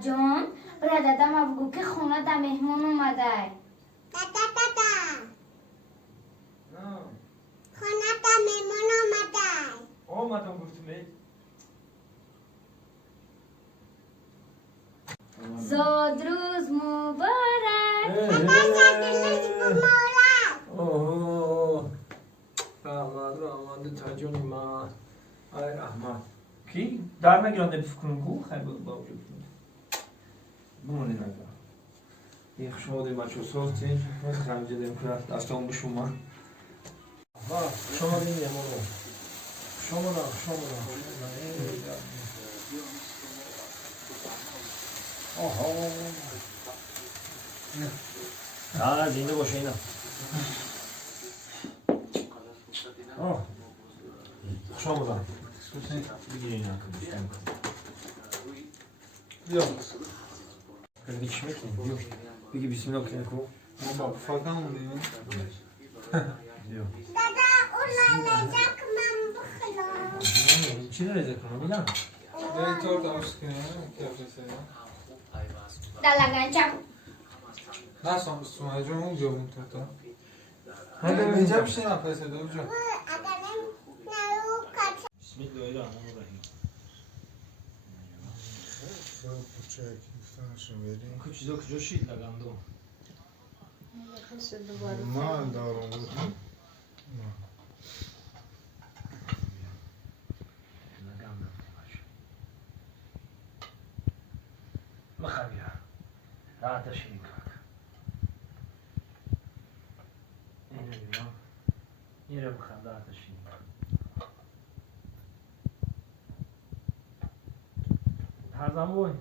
جان برادرم بگو که خونه در مهمون اومده. تا خونه تا مهمون اومده. اومدم گفتم زاد روز مبارک. رحمت تاجونی ما ای رحمت کی در نگیرنده بفکرم کو خیلی با وجود بمونی نگرم یک شما دیما چو سوستی خیلی جدیم کرد دستان به شما شما دیم یمونو شما آها زنده باشه اینا شما دارم بگیر اینا بیا بگی چی میکنی بیا بگی بسم الله کنی کو ما با فاکم بودیم بیا دادا اون نجاک من بخلا. چی داری ذکر کنم بگم داری طور داشت کنیم کفته در لگنچم نه سومه جون اون جا بود تا من دارم اینجا بشینم پس دو جا بسم الله الرحمن الرحیم خب کوچک گفتنشو بریم که چیزا کجا شید لگندو ما دارم بود مخبیه راحتش این کار اینو بیرم این رو بخوام راحتش این کار هر زمان بای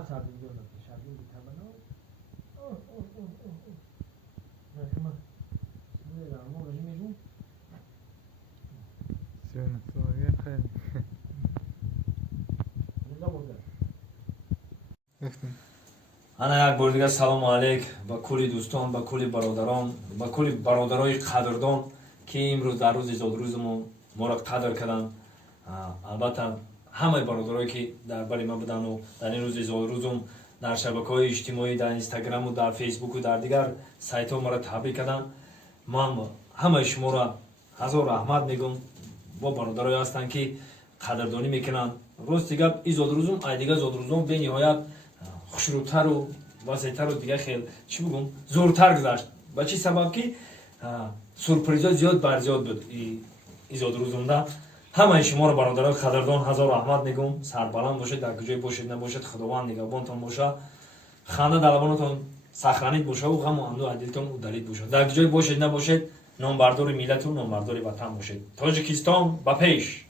تبدیل دارم تبدیل تبدیل نکمه میرم ما رژیم میجون سیونه سویه خیلی انا یک بار دیگه سلام علیک با کلی دوستان با کلی برادران با کلی برادرای قدردان که امروز در روز زاد روزمون ما را قدر کردن البته همه برادرایی که در بری ما بودن و در این روز زاد روزم در شبکه‌های اجتماعی در اینستاگرام و در فیسبوک و در دیگر سایت ها ما را تبریک کردن من همه شما را هزار رحمت میگم با برادرایی هستن که قدردانی میکنن روز دیگه این زاد روزم ای دیگه زاد روزم به نهایت خوشروتر و واسه‌تر و دیگه خیلی چی بگم زورتر گذشت با چی سبب که سورپرایزها زیاد بر زیاد بود این زاد روزم همه شما رو برادران قدردان هزار رحمت میگم سربلند باشید در کجای باشید نباشید خداوند نگهبانتان باشه خنده در لبانتان سخرانید باشه و غم و اندوه دلتان او دلید باشه در کجای باشید نباشید نامبردار ملت و نامبردار وطن باشید تاجیکستان به پیش